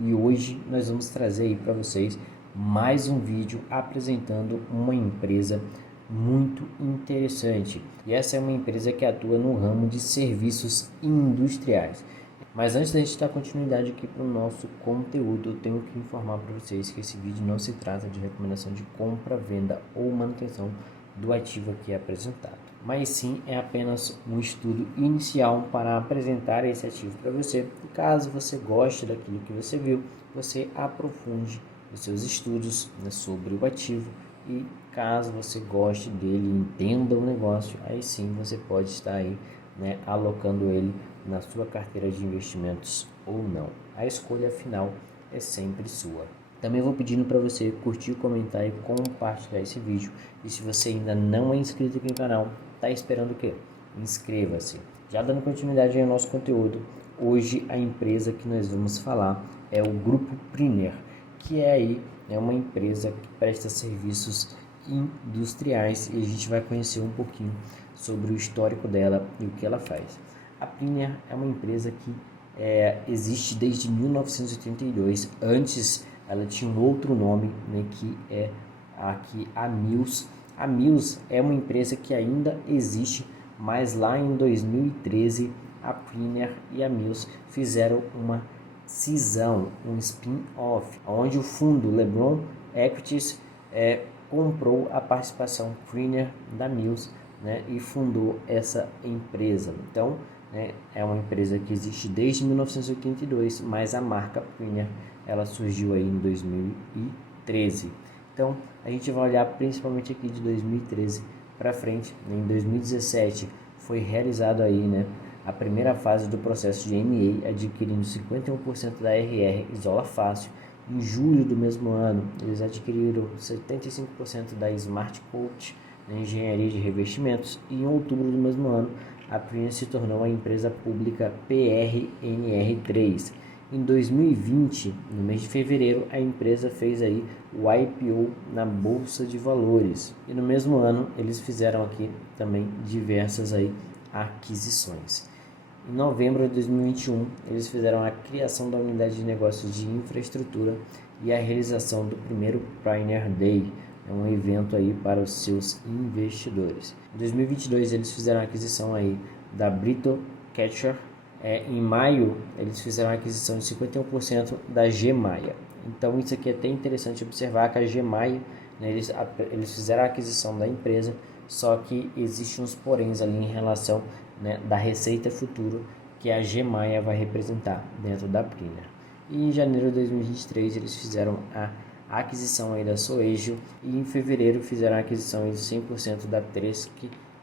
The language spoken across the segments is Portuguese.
e hoje nós vamos trazer aí para vocês mais um vídeo apresentando uma empresa muito interessante. E essa é uma empresa que atua no ramo de serviços industriais. Mas antes da gente dar continuidade aqui para o nosso conteúdo, eu tenho que informar para vocês que esse vídeo não se trata de recomendação de compra, venda ou manutenção do ativo aqui apresentado, mas sim é apenas um estudo inicial para apresentar esse ativo para você. E caso você goste daquilo que você viu, você aprofunde os seus estudos, né, sobre o ativo, e caso você goste dele, entenda o negócio, aí sim você pode estar aí, né, alocando ele na sua carteira de investimentos ou não. A escolha final é sempre sua. Também vou pedindo para você curtir, comentar e compartilhar esse vídeo. E se você ainda não é inscrito aqui no canal, tá esperando o quê? Inscreva-se. Já dando continuidade ao nosso conteúdo, hoje a empresa que nós vamos falar é o Grupo Priner, que é uma empresa que presta serviços industriais, e a gente vai conhecer um pouquinho sobre o histórico dela e o que ela faz. A Priner é uma empresa que existe desde 1982. Antes ela tinha um outro nome, né, que é aqui a Mills. A Mills é uma empresa que ainda existe, mas lá em 2013 a Priner e a Mills fizeram uma cisão, um spin-off, onde o fundo LeBron Equities comprou a participação Priner da Mills, né, e fundou essa empresa. Então, é uma empresa que existe desde 1982, mas a marca Priner ela surgiu aí em 2013. Então a gente vai olhar principalmente aqui de 2013 para frente. Em 2017 foi realizado aí, né, a primeira fase do processo de M&A, adquirindo 51% da RR Isola Fácil. Em julho do mesmo ano, eles adquiriram 75% da Smart Coat, na engenharia de revestimentos, e em outubro do mesmo ano a Priner se tornou a empresa pública PRNR3. Em 2020, no mês de fevereiro, a empresa fez aí o IPO na Bolsa de Valores. E no mesmo ano, eles fizeram aqui também diversas aí aquisições. Em novembro de 2021, eles fizeram a criação da unidade de negócios de infraestrutura e a realização do primeiro Priner Day, um evento aí para os seus investidores. Em 2022 eles fizeram a aquisição aí da Brito Catcher. Em maio eles fizeram a aquisição de 51% da Gemaia. Então isso aqui é até interessante observar que a Gemaia, né, eles fizeram a aquisição da empresa, só que existem uns poréns ali em relação, né, da receita futura que a Gemaia vai representar dentro da Priner. E em janeiro de 2023 eles fizeram a aquisição aí da Soejo, e em fevereiro fizeram a aquisição aí de 100% da Tresc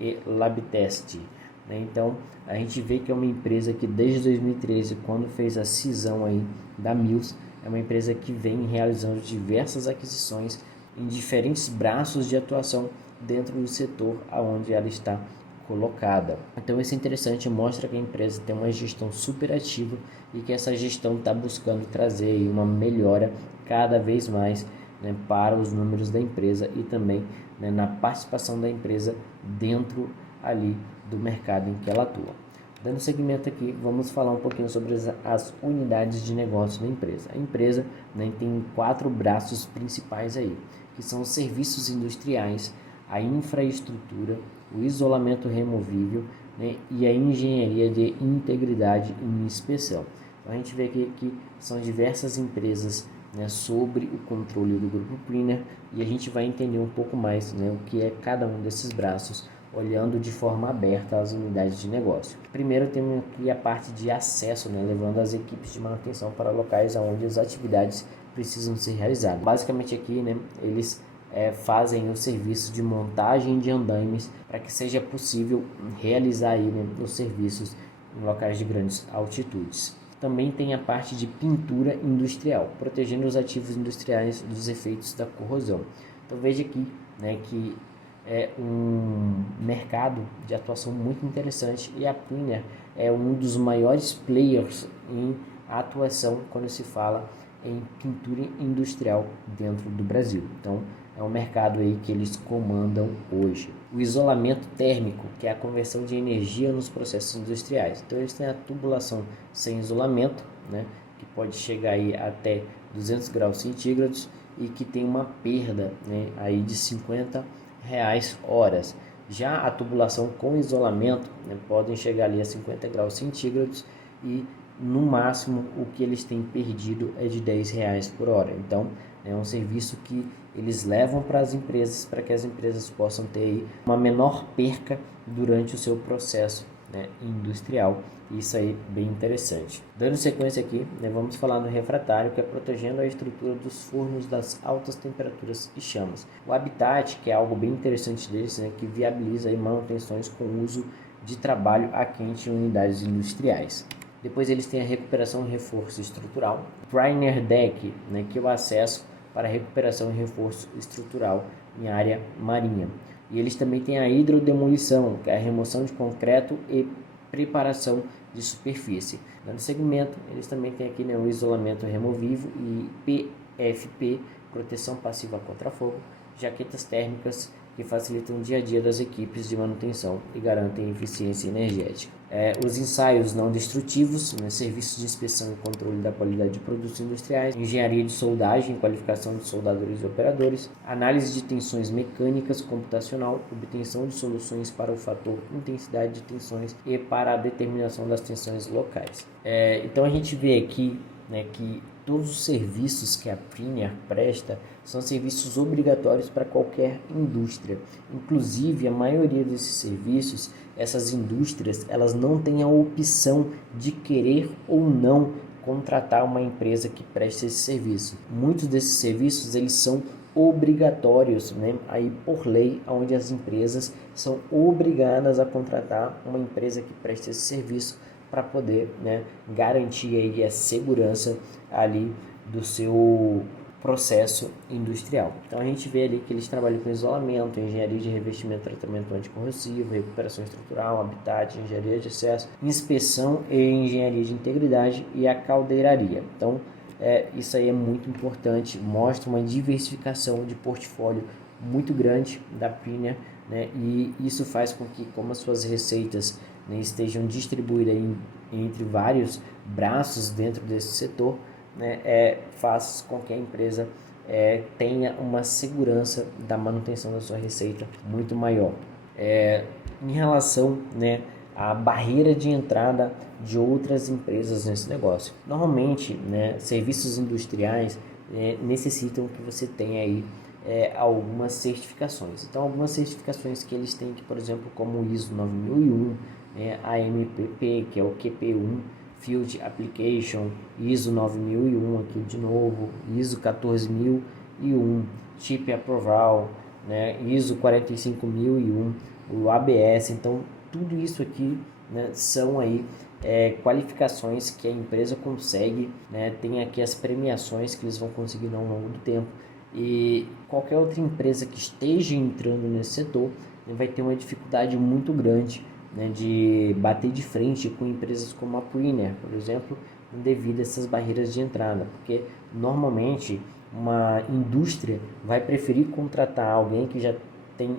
e Labtest. Então a gente vê que é uma empresa que desde 2013, quando fez a cisão aí da Mills, é uma empresa que vem realizando diversas aquisições em diferentes braços de atuação dentro do setor aonde ela está colocada. Então isso é interessante, mostra que a empresa tem uma gestão super ativa e que essa gestão está buscando trazer uma melhora cada vez mais, né, para os números da empresa e também, né, na participação da empresa dentro ali do mercado em que ela atua. Dando seguimento aqui, vamos falar um pouquinho sobre as unidades de negócio da empresa. A empresa, né, tem 4 braços principais aí, que são os serviços industriais, a infraestrutura, o isolamento removível, né, e a engenharia de integridade e inspeção. Então a gente vê aqui que são diversas empresas, né, sobre o controle do Grupo Priner, e a gente vai entender um pouco mais, né, o que é cada um desses braços, olhando de forma aberta as unidades de negócio. Primeiro temos aqui a parte de acesso, né, levando as equipes de manutenção para locais onde as atividades precisam ser realizadas. Basicamente aqui, né, eles fazem o serviço de montagem de andaimes para que seja possível realizar aí, né, os serviços em locais de grandes altitudes. Também tem a parte de pintura industrial, protegendo os ativos industriais dos efeitos da corrosão. Então veja aqui, né, que é um mercado de atuação muito interessante, e a Priner é um dos maiores players em atuação quando se fala em pintura industrial dentro do Brasil. Então é um mercado aí que eles comandam hoje. O isolamento térmico, que é a conversão de energia nos processos industriais. Então eles têm a tubulação sem isolamento, né, que que pode chegar aí até 200 graus centígrados e que tem uma perda, né, aí de R$ 50 horas. Já a tubulação com isolamento, né, podem chegar ali a 50 graus centígrados e no máximo o que eles têm perdido é de R$ 10 por hora. Então é um serviço que eles levam para as empresas, para que as empresas possam ter aí uma menor perca durante o seu processo, né, industrial. Isso aí bem interessante. Dando sequência aqui, né, vamos falar no refratário, que é protegendo a estrutura dos fornos das altas temperaturas e chamas. O habitat, que é algo bem interessante deles, né, que viabiliza aí manutenções com uso de trabalho a quente em unidades industriais. Depois eles têm a recuperação e reforço estrutural. Primer Deck, né, que é o acesso para recuperação e reforço estrutural em área marinha. E eles também têm a hidrodemolição, que é a remoção de concreto e preparação de superfície. Dando segmento, eles também têm aqui, né, o isolamento removível e PFP, proteção passiva contra fogo, jaquetas térmicas que facilitam o dia a dia das equipes de manutenção e garantem eficiência energética. Os ensaios não destrutivos, né, serviços de inspeção e controle da qualidade de produtos industriais, engenharia de soldagem, qualificação de soldadores e operadores, análise de tensões mecânicas computacional, obtenção de soluções para o fator intensidade de tensões e para a determinação das tensões locais. Então a gente vê aqui, né, que todos os serviços que a Priner presta são serviços obrigatórios para qualquer indústria. Inclusive, a maioria desses serviços, essas indústrias, elas não têm a opção de querer ou não contratar uma empresa que preste esse serviço. Muitos desses serviços, eles são obrigatórios, né? Aí por lei, onde as empresas são obrigadas a contratar uma empresa que preste esse serviço para poder, né, garantir aí a segurança ali do seu processo industrial. Então a gente vê ali que eles trabalham com isolamento, engenharia de revestimento, tratamento anticorrosivo, recuperação estrutural, habitat, engenharia de acesso, inspeção e engenharia de integridade e a caldeiraria. Então isso aí é muito importante, mostra uma diversificação de portfólio muito grande da Priner, né, e isso faz com que, como as suas receitas, né, estejam distribuídas entre vários braços dentro desse setor, né, faz com que a empresa tenha uma segurança da manutenção da sua receita muito maior. Em relação, né, à barreira de entrada de outras empresas nesse negócio. Normalmente, né, serviços industriais necessitam que você tenha aí algumas certificações. Então, algumas certificações que eles têm, que, por exemplo, como o ISO 9001, a MPP, que é o QP1, Field Application, ISO 9001 aqui de novo, ISO 14001, Chip Approval, né, ISO 45001, o ABS. Então, tudo isso aqui, né, são aí qualificações que a empresa consegue, né, tem aqui as premiações que eles vão conseguir ao longo do tempo. E qualquer outra empresa que esteja entrando nesse setor, né, vai ter uma dificuldade muito grande, né, de bater de frente com empresas como a Priner, por exemplo, devido a essas barreiras de entrada, porque normalmente uma indústria vai preferir contratar alguém que já tem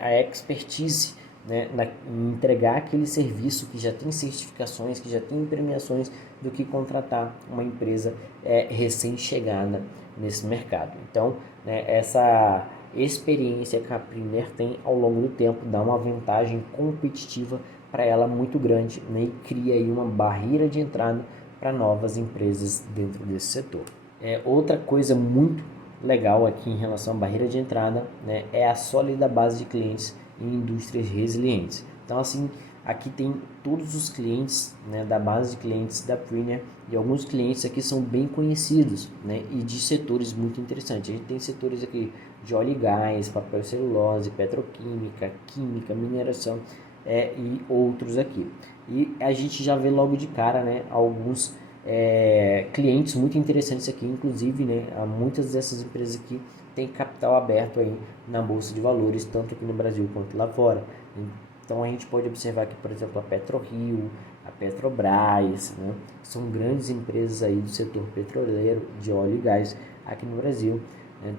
a expertise, né, em entregar aquele serviço, que já tem certificações, que já tem premiações, do que contratar uma empresa recém-chegada nesse mercado. Então, né, essa experiência que a Priner tem ao longo do tempo dá uma vantagem competitiva para ela muito grande, né, e cria aí uma barreira de entrada para novas empresas dentro desse setor. Outra coisa muito legal aqui em relação à barreira de entrada, né, é a sólida base de clientes em indústrias resilientes. Então, assim, aqui tem todos os clientes, né, da base de clientes da Priner, e alguns clientes aqui são bem conhecidos, né, e de setores muito interessantes. A gente tem setores aqui de óleo e gás, papel e celulose, petroquímica, química, mineração, e outros aqui. E a gente já vê logo de cara, né, alguns clientes muito interessantes aqui, inclusive, né, muitas dessas empresas aqui têm capital aberto aí na Bolsa de Valores, tanto aqui no Brasil quanto lá fora. Então a gente pode observar aqui, por exemplo, a PetroRio, a Petrobras, né, são grandes empresas aí do setor petroleiro, de óleo e gás aqui no Brasil.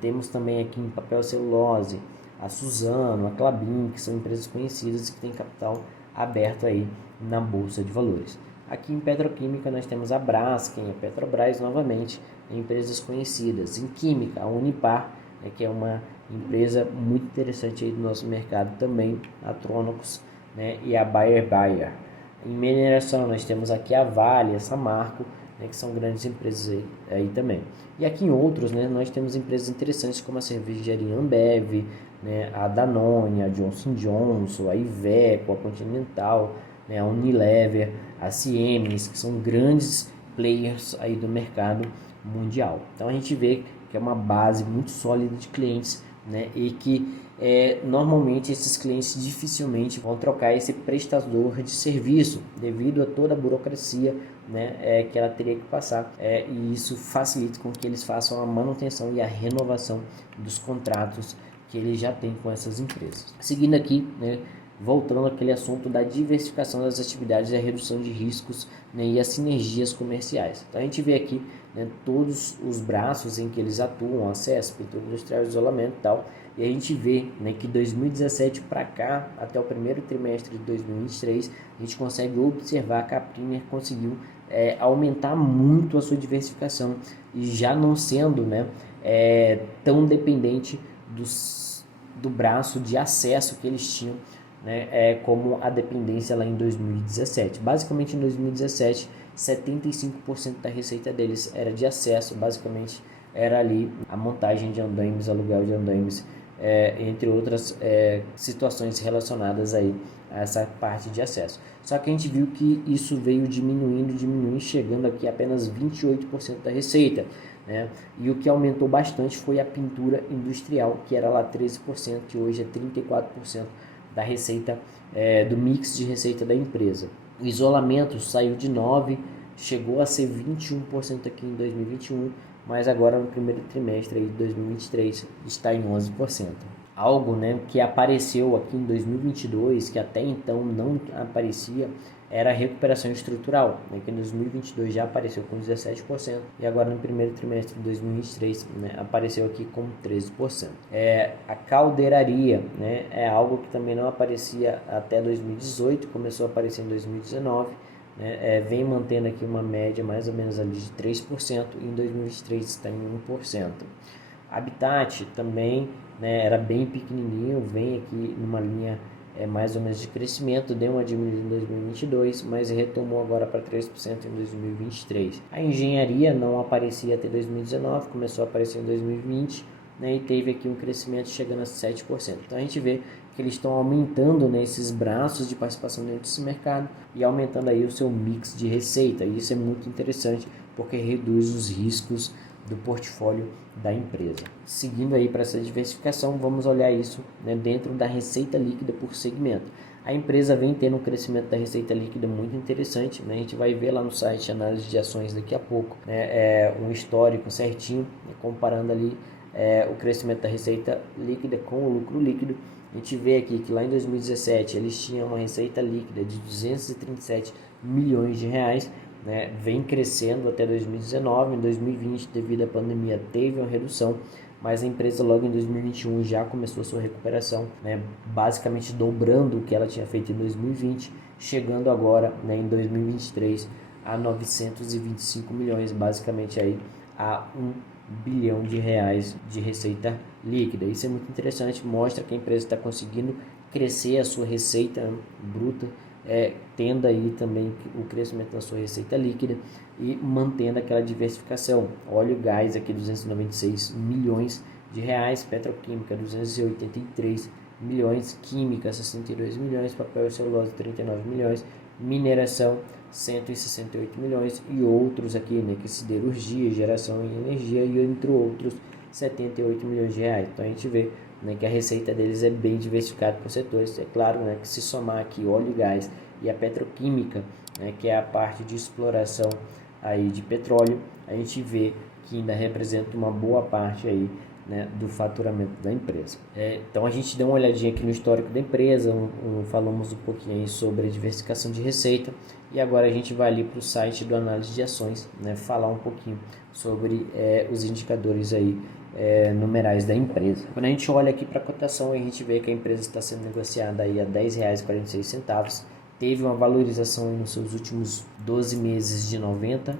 Temos também aqui em papel celulose a Suzano, a Klabin, que são empresas conhecidas que têm capital aberto aí na Bolsa de Valores. Aqui em petroquímica nós temos a Braskem, a Petrobras novamente, empresas conhecidas. Em química, a Unipar, que é uma empresa muito interessante aí do nosso mercado também, a Tronox, né, e a Bayer. Em mineração nós temos aqui a Vale, a Samarco, né, que são grandes empresas aí também. E aqui em outros, né, nós temos empresas interessantes como a cervejaria Ambev, né, a Danone, a Johnson Johnson, a Iveco, a Continental, né, a Unilever, a Siemens, que são grandes players aí do mercado mundial. Então a gente vê que é uma base muito sólida de clientes, né, e que normalmente esses clientes dificilmente vão trocar esse prestador de serviço devido a toda a burocracia, né, que ela teria que passar, e isso facilita com que eles façam a manutenção e a renovação dos contratos que eles já têm com essas empresas. Seguindo aqui, né, voltando àquele assunto da diversificação das atividades e a redução de riscos, né, e as sinergias comerciais. Então a gente vê aqui, né, todos os braços em que eles atuam, acesso, pintura industrial, isolamento e tal, e a gente vê, né, que 2017 para cá, até o primeiro trimestre de 2023, a gente consegue observar que a Priner conseguiu aumentar muito a sua diversificação e já não sendo, né, tão dependente do braço de acesso que eles tinham, né, como a dependência lá em 2017. Basicamente em 2017, 75% da receita deles era de acesso, basicamente era ali a montagem de andaimes, aluguel de andaimes, entre outras situações relacionadas aí a essa parte de acesso. Só que a gente viu que isso veio diminuindo, chegando aqui a apenas 28% da receita, né? E o que aumentou bastante foi a pintura industrial, que era lá 13%, que hoje é 34% da receita, do mix de receita da empresa. O isolamento saiu de 9%, chegou a ser 21% aqui em 2021, mas agora no primeiro trimestre aí de 2023 está em 11%. Algo, né, que apareceu aqui em 2022, que até então não aparecia, era a recuperação estrutural, né, que em 2022 já apareceu com 17% e agora no primeiro trimestre de 2023, né, apareceu aqui com 13%. A caldeiraria, né, é algo que também não aparecia até 2018, começou a aparecer em 2019, né, vem mantendo aqui uma média mais ou menos ali de 3% e em 2023 está em 1%. Habitat também, né, era bem pequenininho, vem aqui numa linha mais ou menos de crescimento, deu uma diminuída em 2022, mas retomou agora para 3% em 2023. A engenharia não aparecia até 2019, começou a aparecer em 2020, né, e teve aqui um crescimento chegando a 7%. Então a gente vê que eles estão aumentando, né, esses braços de participação dentro desse mercado e aumentando aí o seu mix de receita. E isso é muito interessante porque reduz os riscos do portfólio da empresa. Seguindo aí para essa diversificação, vamos olhar isso, né, dentro da receita líquida por segmento. A empresa vem tendo um crescimento da receita líquida muito interessante, né? A gente vai ver lá no site análise de ações daqui a pouco, né, um histórico certinho, né, comparando ali o crescimento da receita líquida com o lucro líquido. A gente vê aqui que lá em 2017 eles tinham uma receita líquida de 237 milhões de reais, né, vem crescendo até 2019, em 2020 devido à pandemia teve uma redução, mas a empresa logo em 2021 já começou a sua recuperação, né, basicamente dobrando o que ela tinha feito em 2020, chegando agora, né, em 2023 a 925 milhões, basicamente aí a 1 bilhão de reais de receita líquida. Isso é muito interessante, mostra que a empresa está conseguindo crescer a sua receita bruta, tendo aí também o crescimento da sua receita líquida e mantendo aquela diversificação. Óleo e gás aqui 296 milhões de reais, petroquímica 283 milhões, química 62 milhões, papel e celulose 39 milhões, mineração 168 milhões e outros aqui, né, que siderurgia, geração e energia e entre outros 78 milhões de reais. Então a gente vê, né, que a receita deles é bem diversificada por setores. É claro, né, que se somar aqui óleo e gás e a petroquímica, né, que é a parte de exploração aí de petróleo, a gente vê que ainda representa uma boa parte aí, né, do faturamento da empresa. Então a gente deu uma olhadinha aqui no histórico da empresa, falamos um pouquinho aí sobre a diversificação de receita e agora a gente vai ali para o site do análise de ações, né, falar um pouquinho sobre os indicadores aí numerais da empresa. Quando a gente olha aqui para a cotação, a gente vê que a empresa está sendo negociada aí a R$ 10,46, teve uma valorização nos seus últimos 12 meses de 90%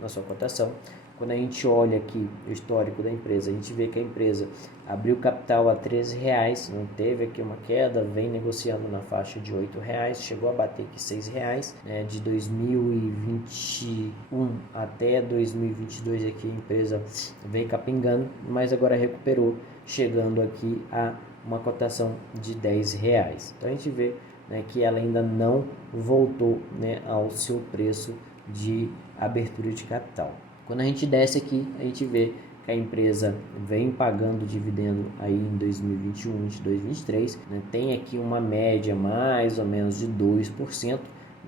na sua cotação. Quando a gente olha aqui o histórico da empresa, a gente vê que a empresa abriu capital a R$13, não teve aqui uma queda, vem negociando na faixa de R$8, chegou a bater aqui R$6, né? De 2021 até 2022 aqui a empresa vem capingando, mas agora recuperou, chegando aqui a uma cotação de R$10. Então a gente vê, né, que ela ainda não voltou, né, ao seu preço de abertura de capital. Quando a gente desce aqui, a gente vê que a empresa vem pagando dividendo aí em 2021, 2022, 2023, né? Tem aqui uma média mais ou menos de 2%,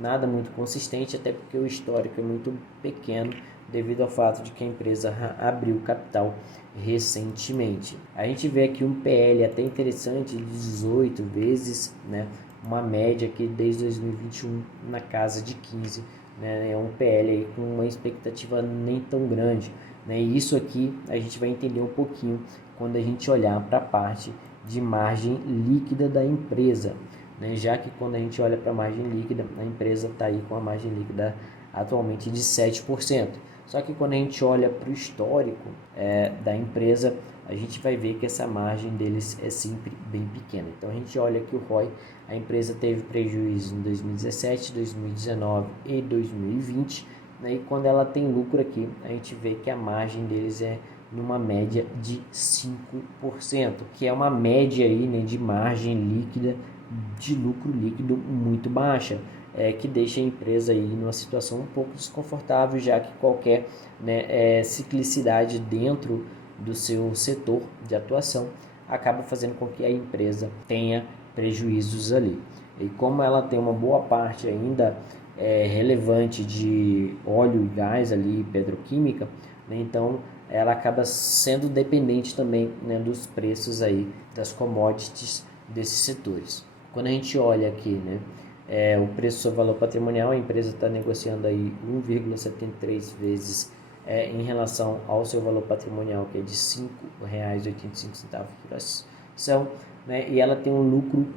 nada muito consistente, até porque o histórico é muito pequeno devido ao fato de que a empresa abriu capital recentemente. A gente vê aqui um PL até interessante de 18 vezes, né? Uma média aqui desde 2021 na casa de 15, né? É um PL aí com uma expectativa nem tão grande, né? E isso aqui a gente vai entender um pouquinho quando a gente olhar para a parte de margem líquida da empresa, né? Já que quando a gente olha para a margem líquida, a empresa está aí com a margem líquida atualmente de 7%. Só que quando a gente olha para o histórico da empresa, a gente vai ver que essa margem deles é sempre bem pequena. Então a gente olha que o ROI, a empresa teve prejuízo em 2017, 2019 e 2020, né? E quando ela tem lucro aqui, a gente vê que a margem deles é numa média de 5%, que é uma média aí, né, de margem líquida, de lucro líquido muito baixa. Que deixa a empresa aí numa situação um pouco desconfortável, já que qualquer, né, ciclicidade dentro do seu setor de atuação acaba fazendo com que a empresa tenha prejuízos ali. E como ela tem uma boa parte ainda relevante de óleo e gás ali, petroquímica, né, então ela acaba sendo dependente também, né, dos preços aí das commodities desses setores. Quando a gente olha aqui, né, o preço sobre valor patrimonial, a empresa está negociando aí 1,73 vezes em relação ao seu valor patrimonial, que é de R$ 5,85 por ação, né? E ela tem um lucro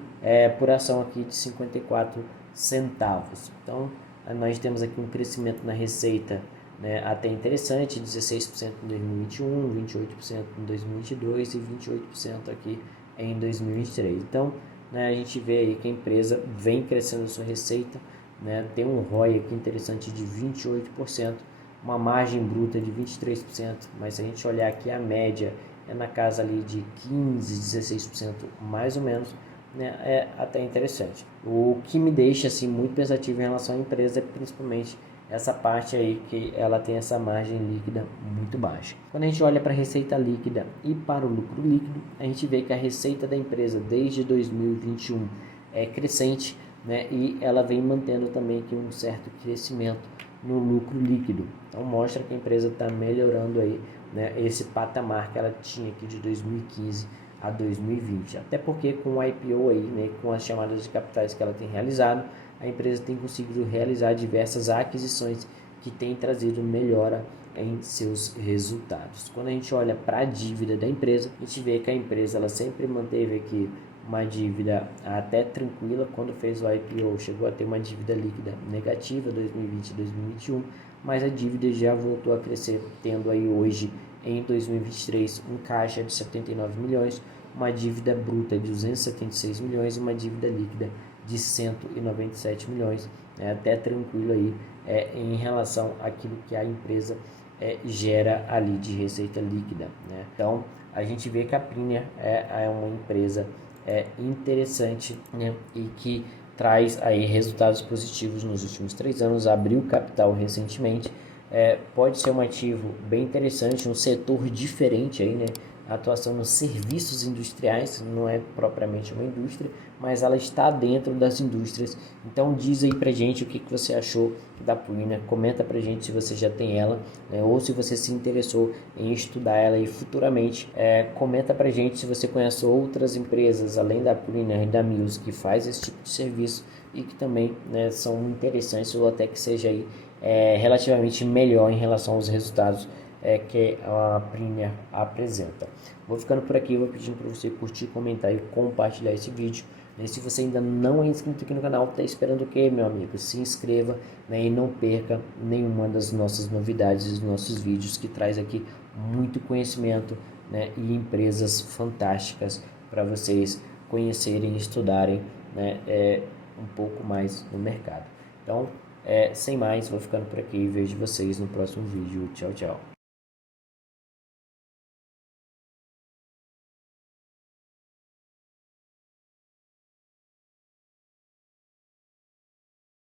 por ação aqui de 54 centavos. Então, nós temos aqui um crescimento na receita, né, até interessante, 16% em 2021, 28% em 2022 e 28% aqui em 2023. Então, né, a gente vê aí que a empresa vem crescendo a sua receita, né, tem um ROI aqui interessante de 28%, uma margem bruta de 23%, mas se a gente olhar aqui a média é na casa ali de 15, 16% mais ou menos, né, é até interessante. O que me deixa assim muito pensativo em relação à empresa é principalmente essa parte aí que ela tem essa margem líquida muito baixa. Quando a gente olha para a receita líquida e para o lucro líquido, a gente vê que a receita da empresa desde 2021 é crescente, né, e ela vem mantendo também aqui um certo crescimento no lucro líquido. Então mostra que a empresa está melhorando aí, né, esse patamar que ela tinha aqui de 2015 a 2020. Até porque com o IPO aí, né, com as chamadas de capitais que ela tem realizado, a empresa tem conseguido realizar diversas aquisições que têm trazido melhora em seus resultados. Quando a gente olha para a dívida da empresa, a gente vê que a empresa ela sempre manteve aqui uma dívida até tranquila. Quando fez o IPO, chegou a ter uma dívida líquida negativa 2020 e 2021, mas a dívida já voltou a crescer, tendo aí hoje, em 2023, um caixa de 79 milhões, uma dívida bruta de 276 milhões e uma dívida líquida de 197 milhões, até tranquilo aí em relação àquilo que a empresa gera ali de receita líquida, né? Então, a gente vê que a Priner é uma empresa interessante, né, e que traz aí resultados positivos nos últimos 3 anos, abriu capital recentemente, pode ser um ativo bem interessante, um setor diferente aí, né? A atuação nos serviços industriais, não é propriamente uma indústria, mas ela está dentro das indústrias. Então diz aí pra gente o que você achou da Priner, comenta pra gente se você já tem ela, né, ou se você se interessou em estudar ela aí futuramente. Comenta pra gente se você conhece outras empresas além da Priner e da Mills que faz esse tipo de serviço e que também, né, são interessantes ou até que seja aí relativamente melhor em relação aos resultados que a Priner apresenta. Vou ficando por aqui, vou pedindo para você curtir, comentar e compartilhar esse vídeo. E se você ainda não é inscrito aqui no canal, está esperando o quê, meu amigo? Se inscreva, né, e não perca nenhuma das nossas novidades, dos nossos vídeos, que traz aqui muito conhecimento, né, e empresas fantásticas para vocês conhecerem e estudarem, né, um pouco mais no mercado. Então, sem mais, vou ficando por aqui e vejo vocês no próximo vídeo. Tchau, tchau.